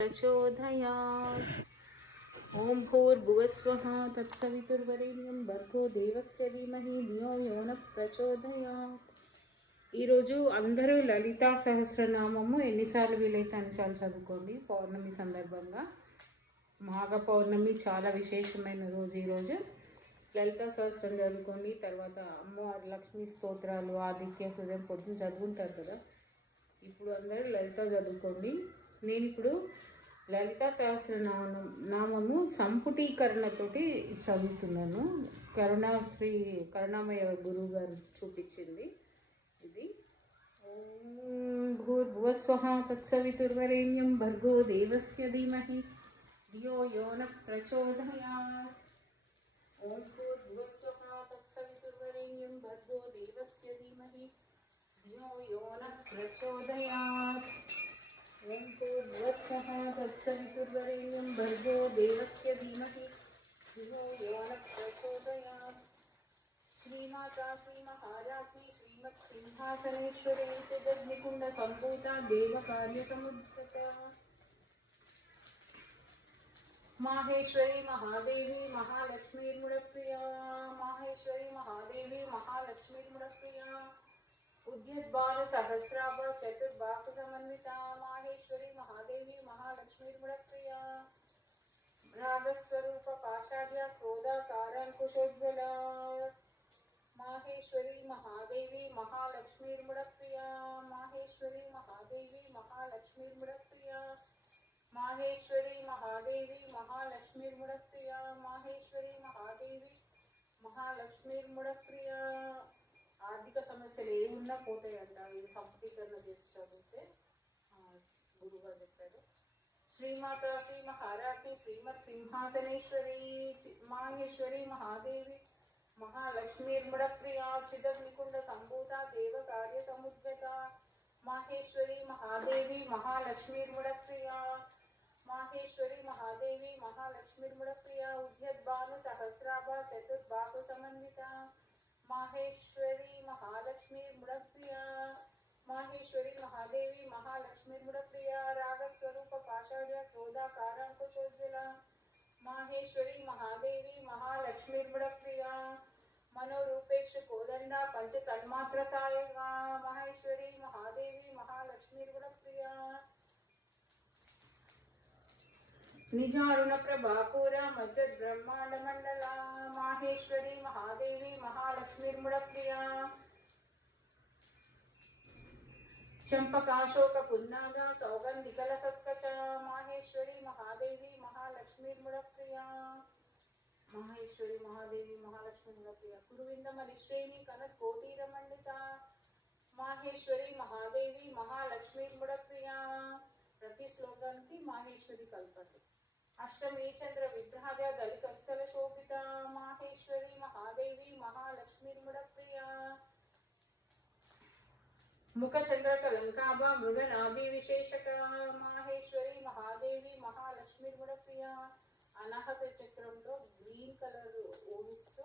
प्रचोदयात्। ओं भूर्भुवस्वः तत्सवितुर्वरेण्यं भर्गो देवस्य धीमहि धियो यो नः ప్రచోదయాత్। ఈరోజు అందరూ లలితా సహస్రనామము ఎన్నిసార్లు వీలైతే అన్నిసార్లు చదువుకోండి. పౌర్ణమి సందర్భంగా మాఘ పౌర్ణమి చాలా విశేషమైన రోజు. ఈరోజు లలితా సహస్రం చదువుకోండి. తర్వాత అమ్మవారి లక్ష్మీ స్తోత్రాలు ఆదిత్య హృదయం పొద్దున చదువుకుంటారు కదా, ఇప్పుడు అందరూ లలిత చదువుకోండి. నేను ఇప్పుడు లలితా సహస్రనామము సంపుటీకరణతోటి చదువుతున్నాను. కరుణామయ గురువు గారు చూపించింది ఇది. ఓం భూర్భువస్వః తత్సవితుర్వరేణ్యం భర్గో దేవస్య ధీమహి ధియో యో నః ప్రచోదయాత్. ఓం భూర్భువస్వః తత్సవితుర్వరేణ్యం భర్గో దేవస్య ధీమహి ధియో యో నః ప్రచోదయాత్. ఓం భూర్భువస్వః తత్సవితుర్వరేణ్యం భర్గో దేవస్య ధీమహి ధియో యో నః ప్రచోదయాత్. శ్రీమాతా శ్రీ మహారాజ్ఞి శ్రీమత్ సింహాసనేశ్వరి జగద్నికుండ సంభూత దేవకార్య సముద్రత माहेश्वरी महादेवी महालक्ष्मीर्मुड़प्रिया। माहेश्वरी महादेवी महालक्ष्मीर्मुड़प्रिया। उद्यद्बाल सहस्राभ चतुर्बाहु समन्विता। माहेश्वरी महादेवी महालक्ष्मीर्मुड़प्रिया। रागस्वरूप पाषाढ्य क्रोधाकारांकुशोज्ज्वला। माहेश्वरी महादेवी महालक्ष्मीर्मुड़प्रिया। माहेश्वरी महादेवी महालक्ष्मीर्मुड़प्रिया। माहेश्वरी महादेवी महालक्ष्मीर्मुड़प्रिया। माहेश्वरी महादेवी महालक्ष्मीर्मुड़प्रिया। ఆర్థిక సమస్యలు ఏమున్నా పోతాయంట ఇది సంపుటీకరణ చేసి చదివితే. గురువుగారు చెప్పారు. శ్రీమాత శ్రీ మహారాజ్ఞి శ్రీమత్ సింహాసనేశ్వరి మాహేశ్వరి మహాదేవి महालक्ष्मीर्मुड़प्रिया। चिदग्निकुंड संभूता देव कार्य समुद्रता। माहेश्वरी महादेवी महालक्ष्मीर्मुड़प्रिया। माहेश्वरी महादेवी महालक्ष्मीर्मुड़प्रिया। उद्यद्भानु सहस्राभा चतुर्बाहु समन्विता। माहेश्वरी महालक्ष्मीर्मुड़प्रिया। माहेश्वरी महादेवी महालक्ष्मीर्मुड़प्रिया। रागस्वरूप पाषाढ्य क्रोधाकारांकुशोज्ज्वला। माहेश्वरी महादेवी महालक्ष्मीर्मुड़प्रिया। मनोरूपेक्ष कोदंडा पंच तन्मात्र सायका। माहेश्वरी महादेवी महालक्ष्मीर्मुड़प्रिया। निजारुण प्रभापूरा मज्जद ब्रह्मांड मंडला। माहेश्वरी महादेवी महालक्ष्मीर्मुड़प्रिया। चंपकाशोक पुन्नागा सौगंधिकल सत्कच। माहेश्वरी महादेवी महालक्ष्मीर्मुड़प्रिया। माहेश्वरी महादेवी महालक्ष्मीर्मुड़प्रिया। कुरुविंदम निश्रेणी कनक कोटीर मंडिता। माहेश्वरी महादेवी महालक्ष्मीर्मुड़प्रिया। प्रति श्लोकन की माहेश्वरी कल्पते। अष्टमी चंद्र विग्रहाद्या दलित स्थल शोभिता। माहेश्वरी महादेवी महालक्ष्मीर्मुड़प्रिया। मुख चंद्र कलंकाभा मृग नाभि विशेषक। माहेश्वरी महादेवी महालक्ष्मीर्मुड़प्रिया। अनाहत చక్రంలో గ్రీన్ కలర్ ఊహిస్తూ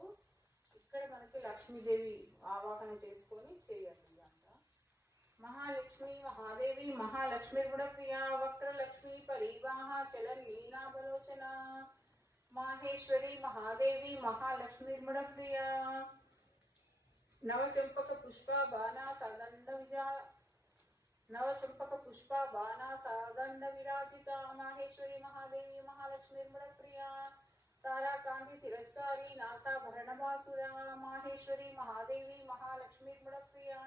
ఇక్కడ మనకి లక్ష్మీదేవి ఆవాహన చేసుకొని చేయండి అంట. महालक्ष्मी महादेवी महालक्ष्मीर्मुड़प्रिया। वक्रलक्ष्मी परिवाह चलन मीनाबलोचना। माहेश्वरी महादेवी महालक्ष्मीर्मुड़प्रिया। नवचंपक पुष्पा बाना सादंड विजा नवचंपक पुष्पा बाना सादंड विराजिता। माहेश्वरी महादेवी महालक्ष्मीर्मुड़प्रिया। ताराकांति तिरस्कारी नासाभरण बासुरा। माहेश्वरी महादेवी महालक्ष्मीर्मुड़प्रिया।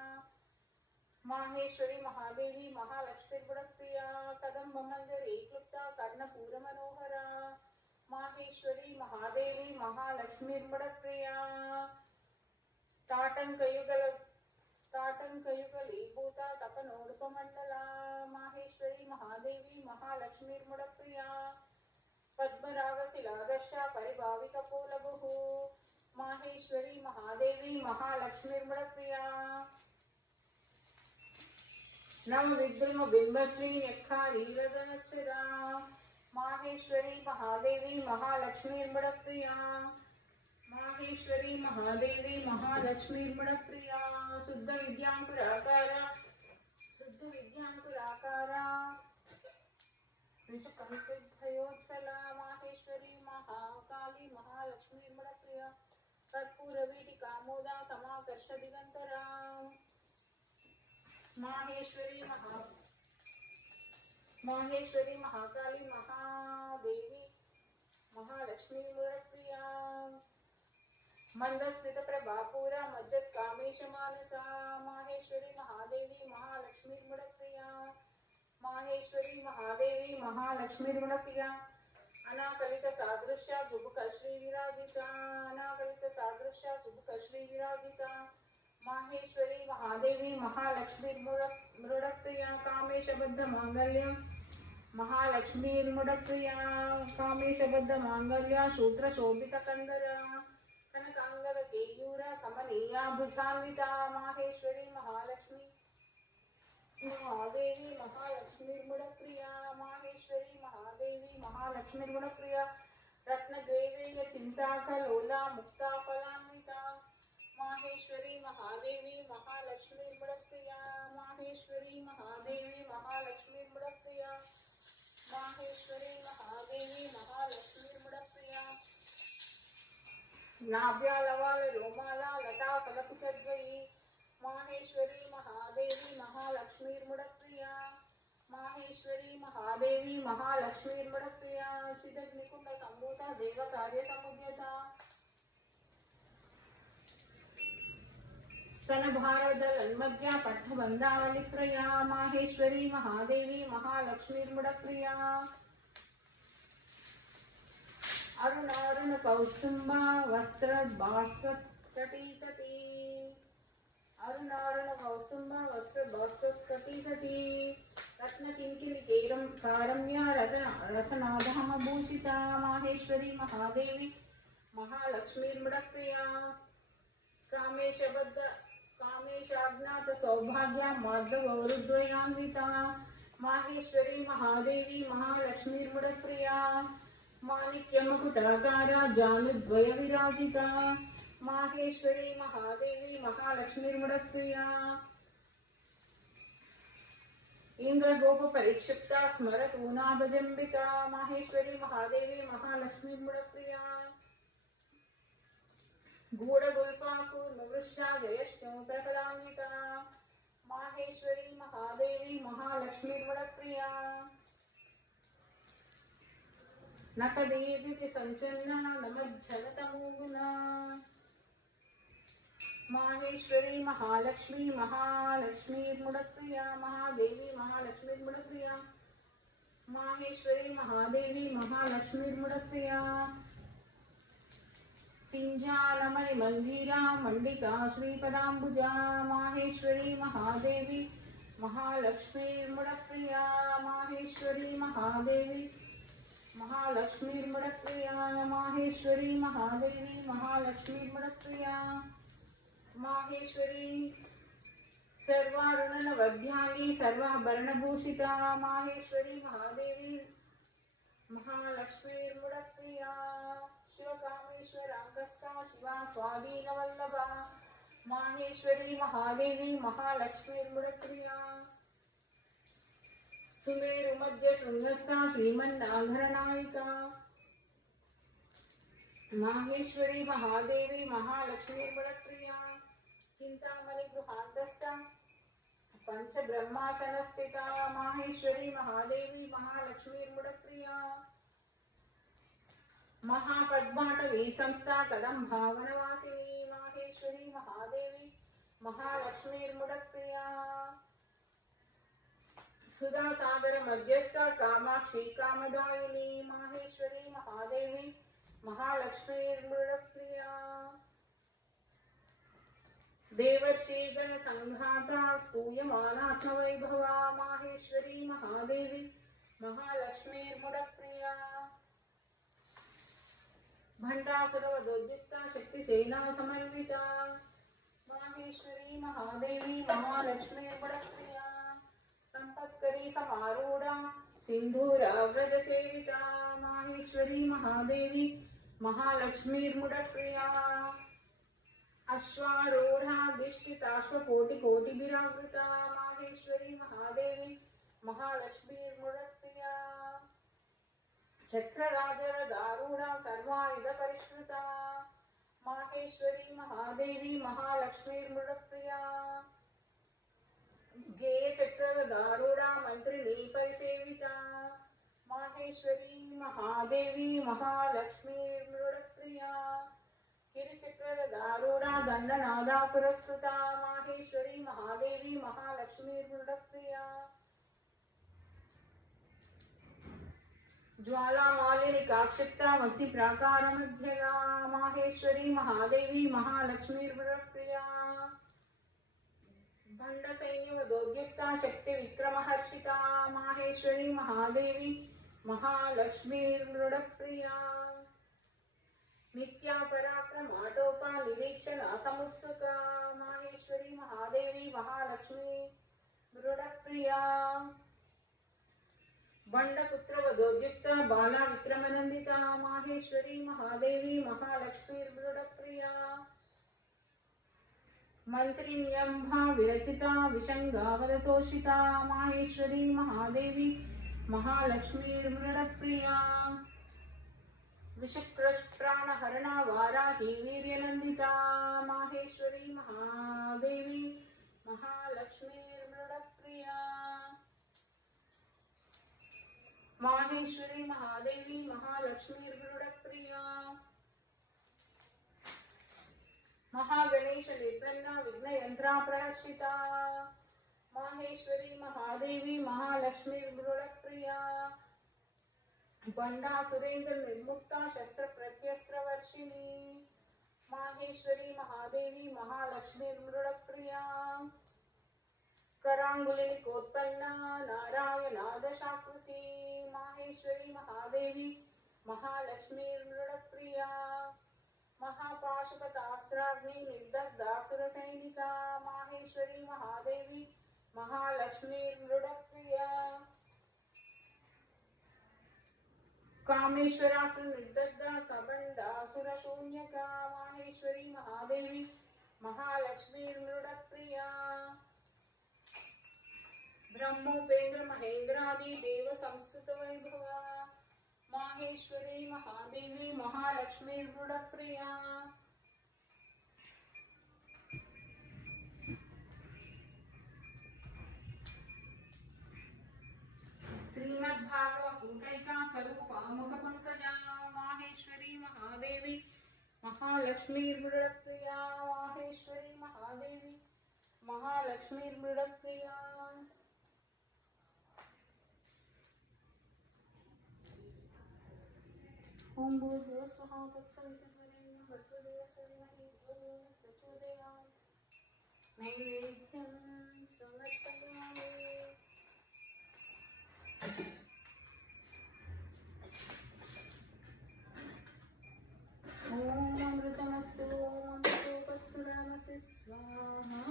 माहेश्वरी महादेवी महालक्ष्मीर्मुड़प्रिया। कदम्ब मंजरी क्लुप्ता कर्णपूर मनोहरा। माहेश्वरी महादेवी महालक्ष्मीर्मुड़प्रिया। ताटंकयुगलीभूता तपनोरुपमंडला। माहेश्वरी महादेवी महालक्ष्मीर्मुड़प्रिया। पद्मरागशिलादर्शा परिभाविकपोलभुः। माहेश्वरी महादेवी महालक्ष्मीर्मुड़प्रिया। नव विद्रुम बिंबश्री न्यक्खारीरदनच्चरा। माहेश्वरी महादेवी महालक्ष्मीर्मुड़प्रिया। माहेश्वरी महादेवी महालक्ष्मीर्मुड़प्रिया। शुद्ध विद्यांकुराकारा निजकल्पितभयोज्ज्वला माहेश्वरी महाकाली महालक्ष्मीर्मणप्रिया कर्पूरवीटिकामोदा समाकर्ष दिगंतरा माहेश्वरी महाकाली महादेवी महालक्ष्मीर्मणप्रिया मंदस्मित प्रभापूरा मज्जत कामेश मानसा माहेश्वरी महादेवी महालक्ष्मीर्मणप्रिया माहेश्वरी महादेवी महालक्ष्मीर्मणप्रिया अनाकलित सादृश्य जुबुक श्री विराजिता अनाकलित सादृश्य जुबुक श्री विराजिता माहेश्वरी महादेवी महालक्ष्मीर्मृडप्रिया कामेशबद्ध मांगल्य महालक्ष्मीर्मृडप्रिया कामेशबद्ध मांगल्य शूद्र शोभित कंदर कनकांगद केयूर कमनीया भुजान्विता माहेश्वरी महालक्ष्मी महादेवी महालक्ष्मीर्मृडप्रिया माहेश्वरी महादेवी महालक्ष्मीर्मृडप्रिया रत्नद्वैवेय चिंताकलोला मुक्ता फलान्विता माहेश्वरी महादेवी महालक्ष्मीर्मृडप्रिया माहेश्वरी महादेवी महालक्ष्मीर्मृडप्रिया माहेश्वरी महादेवी महालक्ष्मीर्मृडप्रिया नाभ्यालवाल रोमाला लता फलकुचद्वयी माहेश्वरी महादेवी महालक्ष्मीर्मृडप्रिया माहेश्वरी महादेवी महालक्ष्मीर्मृडप्रिया चिदग्निकुंड संभूता देव कार्य समुद्यता स्तन भारदलन्मध्या पट्टबन्धावलिप्रिया माहेश्वरी महादेवी महालक्ष्मीर्मृडप्रिया अरुणारुण कौस्तुम्बा वस्त्र बास्वत्कटितटी अरुणारुण कौस्तुम्बा वस्त्र बास्वत्कटितटी रत्नकिङ्किणिकेरं कारम्या रसनाधामभूषिता माहेश्वरी महादेवी महालक्ष्मीर्मृडप्रिया कामेशाज्ञात सौभाग्या मार्दवरुद्वयान्विता माहेश्वरी महादेवी महालक्ष्मीर्मृडप्रिया माणिक्यमुकुटाकारा जानुद्वय विराजिता माहेश्वरी महादेवी महालक्ष्मीर्मृडप्रिया इंद्रगोप परिक्षिप्ता स्मरतूनाभजम्बिका माहेश्वरी महादेवी महालक्ष्मीर्मृडप्रिया गूढ़गुल्फाकूर्मवृष्टा जयष्णु प्रकलान्विता माहेश्वरी महादेवी महालक्ष्मीर्मृडप्रिया नकदेवी संचन्ना नमज्जलतमोगुना माहेश्वरी महालक्ष्मी महालक्ष्मीर्मृडप्रिया महादेवी महालक्ष्मीर्मृडप्रिया माहेश्वरी महादेवी महालक्ष्मीर्मृडप्रिया सिंजानमणि मंजीरा मंडिका श्रीपदाम्बुजा माहेश्वरी महादेवी महालक्ष्मीर्मृडप्रिया माहेश्वरी महादेवी महालक्ष्मीर्मृडप्रिया माहेश्वरी महादेवी महालक्ष्मीर्मृडप्रिया माहेश्वरी सर्वारुणनवध्यानि सर्वाभरणभूषिता माहेश्वरी महादेवी महालक्ष्मीर्मृडप्रिया शिवकामेश्वराङ्गस्था शिवा स्वाधीनवल्लभा माहेश्वरी महादेवी महालक्ष्मीर्मृडप्रिया सुमेरुमध्य शृंगस्था श्रीमन्नागरनायिका माहेश्वरी महादेवी महालक्ष्मीर्मृडप्रिया चिंतामणि गृहान्तस्था पंचब्रह्मासनस्थिता माहेश्वरी महादेवी महालक्ष्मीर्मृडप्रिया महापद्माटवी संस्था कदम्भावनवासिनी माहेश्वरी महादेवी महालक्ष्मीर्मृडप्रिया सुधा सागर मध्यस्थ कामाक्षी कामदायिनी माहेश्वरी महादेवी महालक्ष्मीर्मृडप्रिया देवर्षि गण संघाता स्तूयमानात्मवैभवा माहेश्वरी महादेवी महालक्ष्मीर्मृडप्रिया भंडासुरवदोद्युक्ता शक्तिसेना समन्विता माहेश्वरी महादेवी महालक्ष्मीर्मृडप्रिया संपत्करी समारूढ़ा सिंधूराव्रज सेविता माहेश्वरी महादेवी महालक्ष्मीर्मृडप्रिया अश्वारूढ़ा दिष्टिताश्वकोटिकोटिभिरावृता माहेश्वरी महादेवी महालक्ष्मीर्मृडप्रिया चक्रराजरदारूढा सर्वायुधपरिष्कृता माहेश्वरी महादेवी महालक्ष्मीर्मृडप्रिया गेयचक्ररदारूढा मन्त्रिणी परिसेविता माहेश्वरी महादेवी महालक्ष्मीर्मृडप्रिया गिरिचक्ररदारूढा दण्डनादा पुरस्कृता माहेश्वरी महादेवी महालक्ष्मीर्मृडप्रिया ज्वालामालिनी काक्षिप्ता भक्ति प्राकारमध्यगा माहेश्वरी महादेवी महालक्ष्मीर्प्रिया भंड सैन्यवदोद्युक्ता शक्ति विक्रमहर्षिता माहेश्वरी महादेवी महालक्ष्मीर्प्रिया नित्या पराक्रमाटोपा निरीक्षण समुत्सुका माहेश्वरी महादेवी महालक्ष्मी मृडप्रिया बंडपुत्र वधोद्युक्ता बाला विक्रमनंदिता माहेश्वरी महादेवी महालक्ष्मीर्मृडप्रिया मंत्रिण्यंभा विरचिता विशंगावदतोषिता माहेश्वरी महादेवी महालक्ष्मीर्मृडप्रिया विषकृष्प्राणहरणा वाराही वीर्यनंदिता माहेश्वरी महादेवी महालक्ष्मीर्मृडप्रिया माहेश्वरी महादेवी महालक्ष्मीर्मृडप्रिया महागणेश निर्बन्ना विघ्नयंत्रा प्रहर्षिता माहेश्वरी महादेवी महालक्ष्मीर्मृडप्रिया बंडा सुरेंद्र निर्मुक्ता शस्त्र प्रत्यस्त्र वर्षिणी माहेश्वरी महादेवी महालक्ष्मीर्मृडप्रिया करांगुलिकोत्पन्ना नारायणादशाकृति माहेश्वरी महादेवी महालक्ष्मीर्मृडप्रिया महापाशुपतास्त्राग्नि निर्दग्धासुरसैनिका माहेश्वरी महादेवी महालक्ष्मीर्मृडप्रिया कामेश्वरासुर निर्दग्धा सबंडासुरशून्यका माहेश्वरी महादेवी महालक्ष्मीर्मृडप्रिया ब्रह्मोपेन्द्र महेंद्रादि देव संस्तुत वैभवा माहेश्वरी महादेवी महालक्ष्मीर्मृडप्रिया श्रीमद्भागवतूटैका स्वरूपा मुखपङ्कजा माहेश्वरी महादेवी महालक्ष्मीर्मृडप्रिया माहेश्वरी महादेवी महालक्ष्मीर्मृडप्रिया ओम भूर्भुवः स्वः तत्सवितुर्वरेण्यं भर्गो देवस्य धीमहि धियो यो नः प्रचोदयात् नैवेद्यं समर्पयामि ओम अमृतमस्तु अमृतोपस्तु रामस्य स्वाहा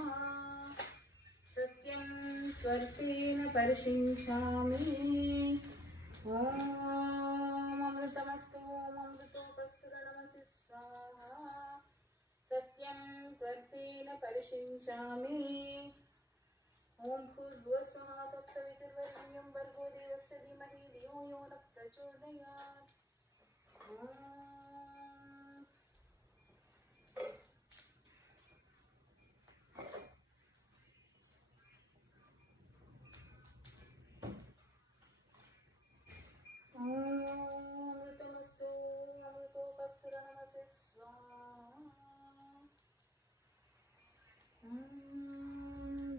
सत्यं त्वर्तेन परिशिञ्चामि ओम अमृतमस्तु अमृतोपस्तु नमसि स्वाहा सत्यं त्वर्तेन परिशिञ्चामि ओम भूर्भुवः स्वः तत्सवितुर्वरेण्यं भर्गो देवस्य धीमहि धियो यो नः प्रचोदयात् अमृतमस्तु अमृतोपस्तु नमसि स्वाहा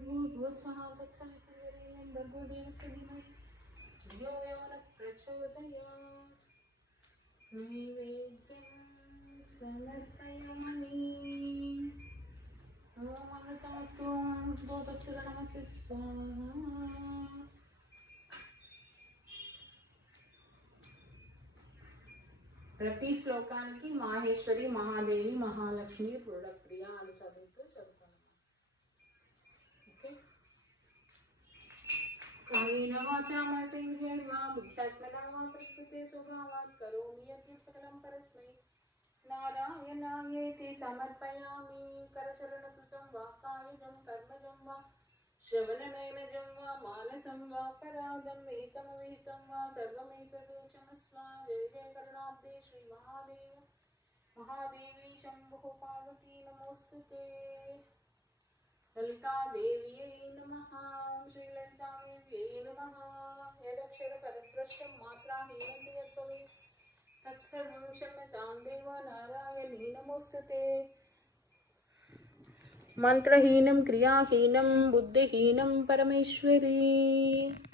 भूर्भुवः स्वः तत्सवितुर्वरेण्यं भर्गो देवस्य धीमहि धियो यो नः प्रचोदयात् नैवेद्यं समर्पयामि ओम अमृतमस्तु अमृतोपस्तु नमसि स्वाहा ప్రతి శ్లోకానికి మాహేశ్వరి మహాదేవి మహాలక్ష్మి ప్రియ అని చదువుతూ చదువుతాను. ఓకే. కాయేన వాచా మనసేంద్రియైర్వా బుద్ధ్యాత్మనా వా ప్రకృతే స్వభావాత్ కరోమి యత్ సకలం పరస్మై నారాయణాయేతి సమర్పయామి. కరచరణకృతం వా కాయజం కర్మజం వా శ్రవణనయనజం వా మానసం వా పరాగం ఏకమవిహితం వా సర్వమేతదో క్షమస్వ. జయ महादेवी शंभो पार्वती नमोस्तुते। ललिता देव्यै नमः। श्री ललिता देव्यै नमः। यदक्षर पदभ्रष्टं मात्राहीनं तु यद्भवेत् तत्सर्वं क्षम्यतां देव नारायणी नमोस्तुते। मंत्रहीनं क्रियाहीनं बुद्धिहीनं परमेश्वरी।